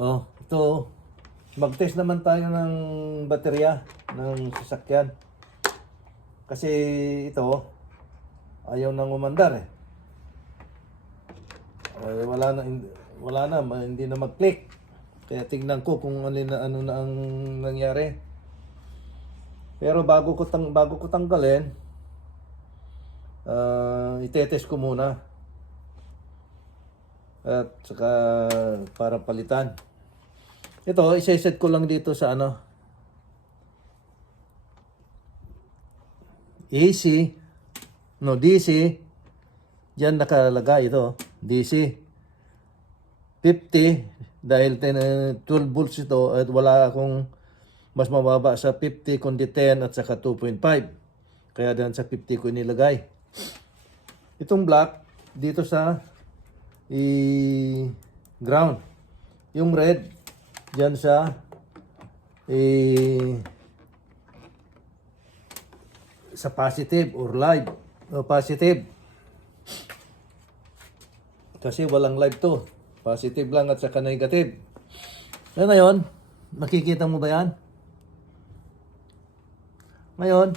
Oh, ito. Mag-test naman tayo ng baterya ng sasakyan. Kasi ito, ayaw nang umandar eh. Ay, wala na, hindi na mag-click. Kaya tingnan ko kung ano na ang nangyari. Pero bago ko tanggalin, itetest ko muna. At saka para palitan. Ito, iseset ko lang dito sa AC, no, DC. Diyan nakalagay ito, DC. 50, dahil 12 volts ito at wala akong mas mababa sa 50 kundi 10 at saka 2.5. Kaya dyan sa 50 ko nilagay. Itong black, dito sa ground. Yung red, dyan sa sa positive or live. O positive. Kasi walang live to. Positive lang at saka negative. So ngayon, nakikita mo ba yan? Ngayon,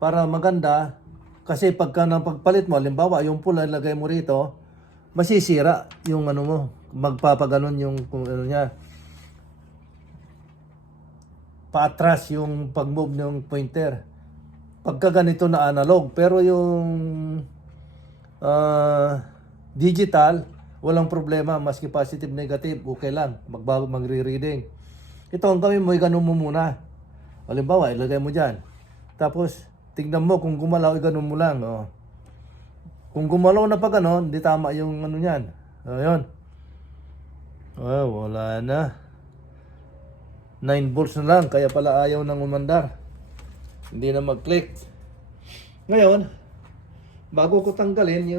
para maganda, kasi pagka pagpalit mo, halimbawa yung pula ilagay mo rito, masisira yung mo, magpapaganon yung niya. Paatras yung pag-move ng pointer. Pagka ganito na analog, pero yung digital, walang problema, maski positive, negative, okay lang, magre-reading. Ito ang gawin mo, ganun mo muna. Halimbawa, ilagay mo dyan. Tapos, tignan mo kung gumalaw, ganun mo lang. Oh. Kung gumalaw na pa ganon, di tama yung niyan. Ayun. Oh, wala na. 9 volts na lang, kaya pala ayaw nang umandar. Hindi na mag-click. Ngayon, bago ko tanggalin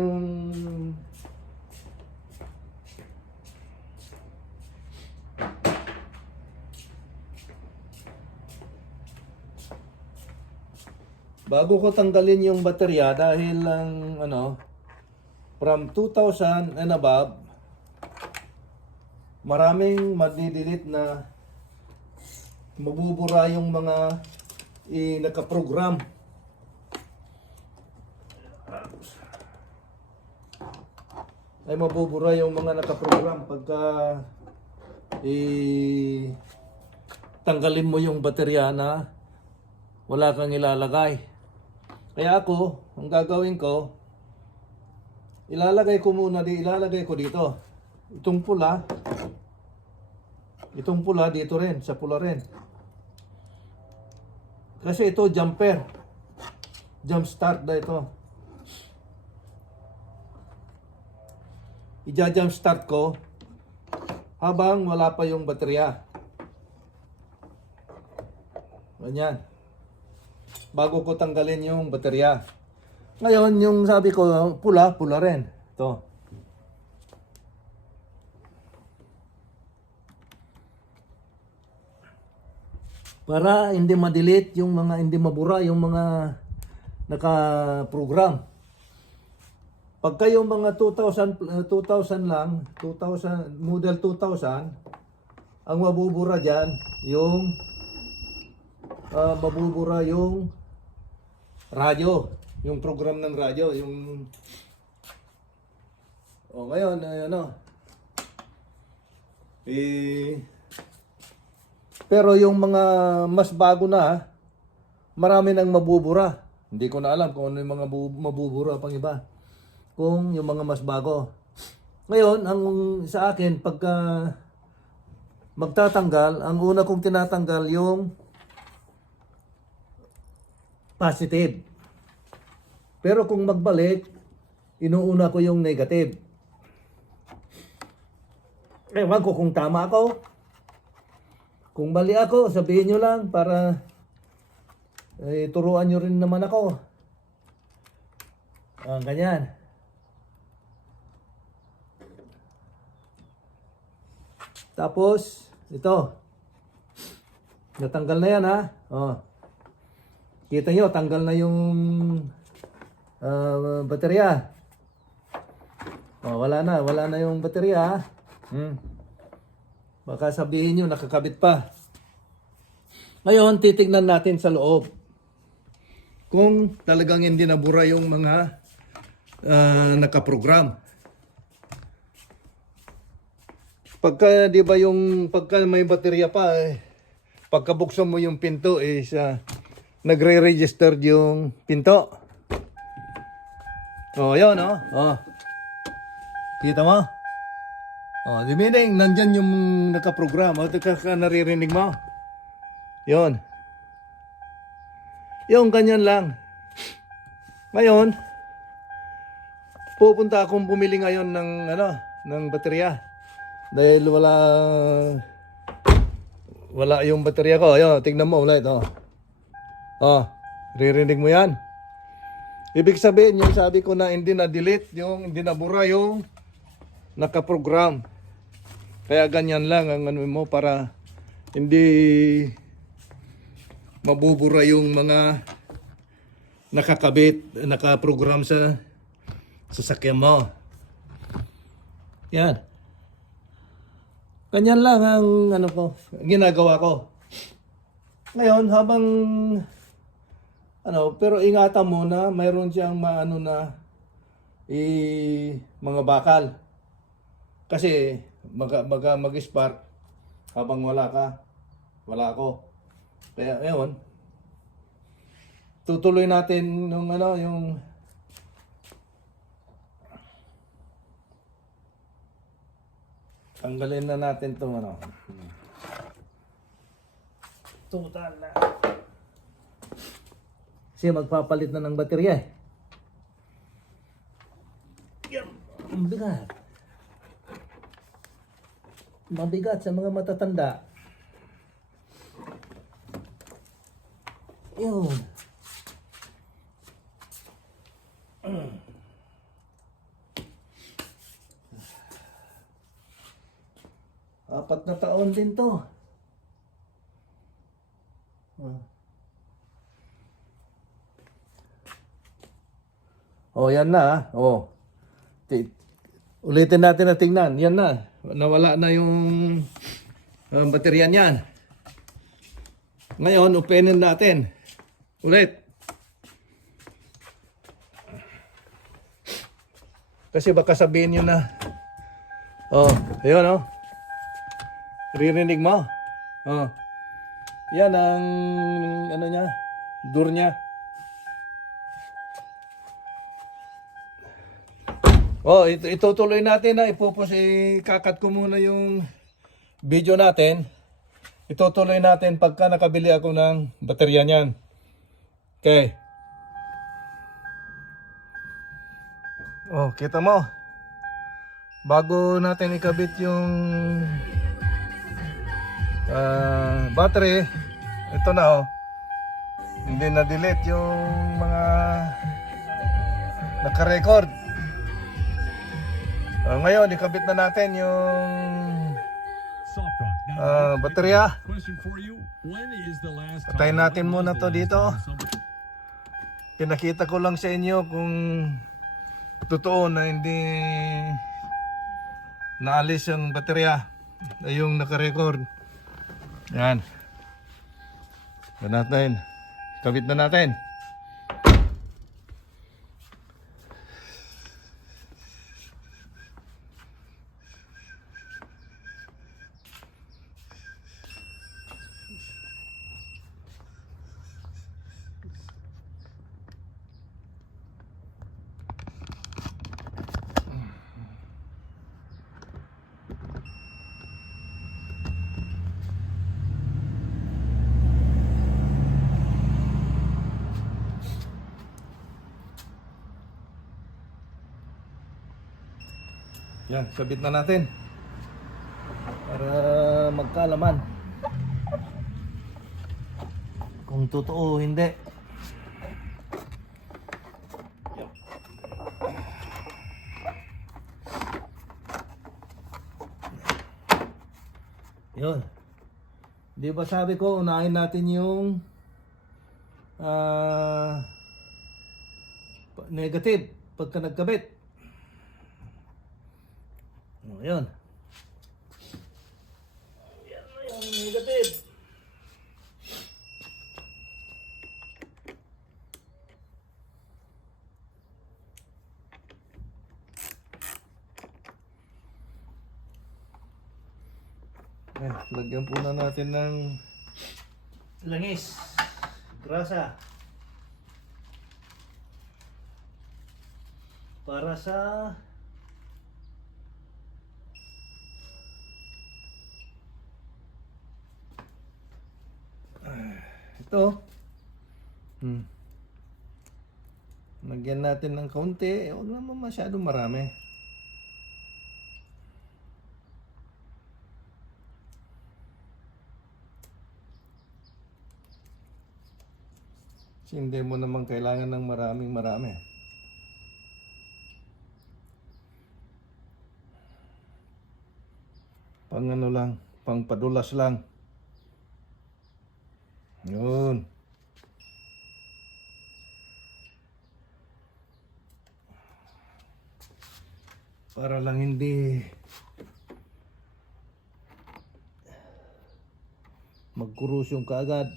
yung baterya dahil lang from 2000 and above, maraming madidelete na mabubura yung mga nakaprogram. Ay mabubura yung mga nakaprogram pagka tanggalin mo yung baterya na wala kang ilalagay. Kaya ako, ang gagawin ko, ilalagay ko dito. Itong pula dito rin, sa pula rin. Kasi ito jumper. Jump start na ito. I-jump start ko habang wala pa yung baterya. Ganyan. Bago ko tanggalin yung baterya. Ngayon, yung sabi ko, pula rin. Ito. Para hindi ma-delete yung mga, hindi mabura yung mga naka-program. Pagka yung mga 2000 lang, 2000, model 2000, ang mabubura dyan, yung mabubura yung radyo, yung program ng radyo, yung ngayon pero yung mga mas bago na, marami nang mabubura. Hindi ko na alam kung ano yung mga mabubura pang iba. Kung yung mga mas bago. Ngayon, ang sa akin, pagka magtatanggal, ang una kong tinatanggal yung positive. Pero kung magbalik, inuuna ko yung negative. Ewan ko kung tama ako. Kung mali ako, sabihin nyo lang para turuan nyo rin naman ako. Ganyan. Tapos, ito. Natanggal na yan ha. Kita nyo, tanggal na yung baterya. Oh, wala na yung baterya. Baka sabihin nyo, nakakabit pa. Ngayon, titignan natin sa loob. Kung talagang hindi nabura yung mga nakaprogram. Pagka, di ba pagka may baterya pa, pagkabuksan mo yung pinto, nagre-register yung pinto. Oh, yun, oh. Oh. Kita mo? Oh, di meaning, nandyan yung nakaprogram. O, naririnig mo? Yun. Yung ganyan lang. Ngayon, pupunta akong bumili ngayon ng baterya. Dahil wala yung baterya ko. Ayun, tignan mo ulit, oh. Oh, ririnig mo yan? Ibig sabihin, yung sabi ko na hindi na-delete, hindi nabura yung nakaprogram. Kaya ganyan lang ang ano mo para hindi mabubura yung mga nakaprogram sa sasakyan mo. Yan. Ganyan lang ang ginagawa ko. Ngayon, habang pero ingatan mo na mayroon siyang mga bakal. Kasi mag-spark habang wala ako. Kaya ngayon, tutuloy natin yung tanggalin na natin itong total na. Kasi magpapalit na ng baterya. Yan, mabigat. Mabigat sa mga matatanda. Yun. Apat na taon din to. Oh, yan na. Oh. Ulitin natin na tingnan. Yan na. Nawala na yung baterya niyan. Ngayon, openin natin. Ulit. Kasi baka sabihin nyo na, oh, ayun, oh. Ririnig mo? Oh. Yan ang, niya, door niya. Oh, itutuloy natin na ikakat ko muna yung video natin. Itutuloy natin pagka nakabili ako ng baterya niyan. Okay. Oh, kita mo. Bago natin ikabit yung battery, ito na, oh. Hindi na-delete yung mga naka-record. Ngayon, ikabit na natin yung baterya. Patayin natin muna to dito. Pinakita ko lang sa inyo kung totoo na hindi naalis yung baterya, yung naka-record. Yan. Yan natin. Kabit na natin. Yan, sabit na natin para magkaalaman kung totoo o hindi. Yun. Di ba sabi ko, unahin natin yung ah, negative pagka nagkabit. Yun. Yan na yung negative. Lagyan po na natin ng langis, grasa, para sa ito. Lagyan natin ng kaunti, huwag naman masyadong marami. Kasi hindi mo naman kailangan ng marami. Pang ano lang, pang padulas lang. Yun. Para lang hindi magkurusyon kaagad.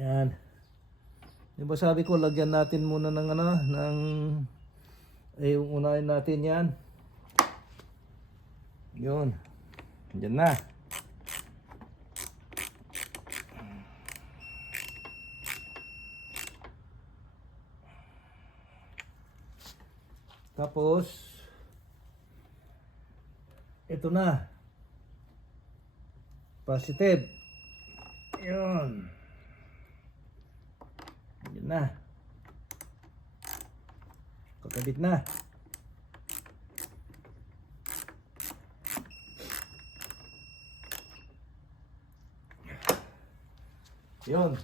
Yan. Di ba sabi ko lagyan natin muna ng ano, ng unahin natin yan. Yun. Diyan na. Tapos ito na. Positive. Yun. Yan na. Kakabit na. Yun.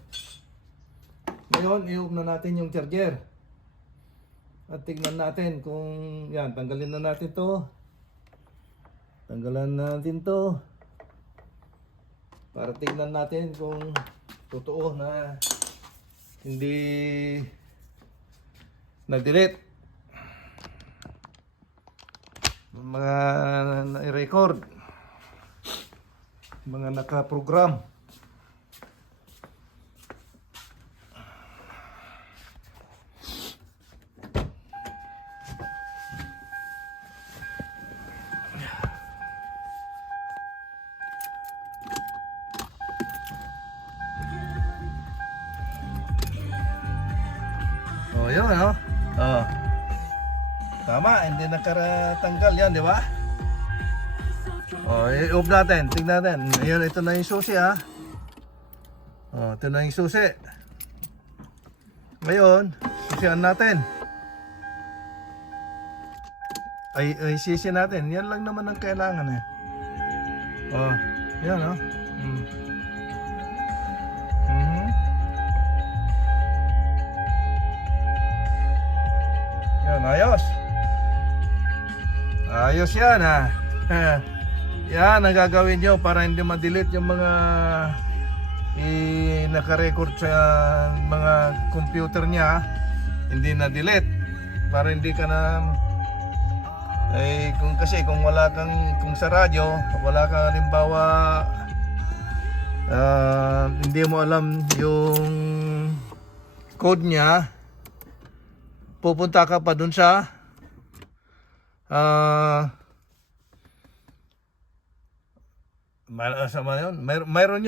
Ngayon, i-off na natin yung charger. At tignan natin kung yan, tanggalin na natin to. Tanggalan natin to. Para tignan natin kung totoo na hindi nag-delete. Mga na-record. Mga naka-program. Oh, yun, no? Oh. Tama, hindi nakaratanggal yan, di ba? Oh, i-off natin, tignan natin. Ayun, ito na yung susi, ha? Oh, ito na yung susi. Ngayon, susian natin. Ay, sisi natin. Yan lang naman ang kailangan, eh. Oh, yan, no? Yan, ayos. Ayos yan, ha. Yan ang gagawin nyo para hindi ma-delete yung mga naka-record sa mga computer niya. Hindi na-delete para hindi ka na kung wala kang, kung sa radyo wala kang halimbawa hindi mo alam yung code niya, pupunta ka pa dun sa mayroon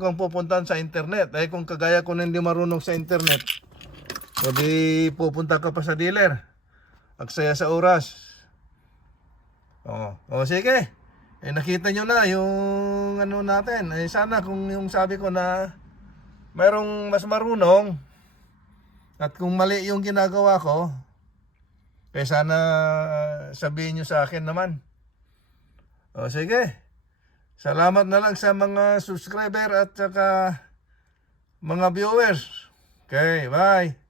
kang pupuntahan sa internet. Ay kung kagaya ko na hindi marunong sa internet, o di pupunta ka pa sa dealer. Aksaya sa oras. O sige. Nakita nyo na yung ano natin. Sana kung yung sabi ko na mayroong mas marunong at kung mali yung ginagawa ko, sana sabihin nyo sa akin naman. O sige. Salamat na lang sa mga subscriber at saka mga viewers. Okay, bye.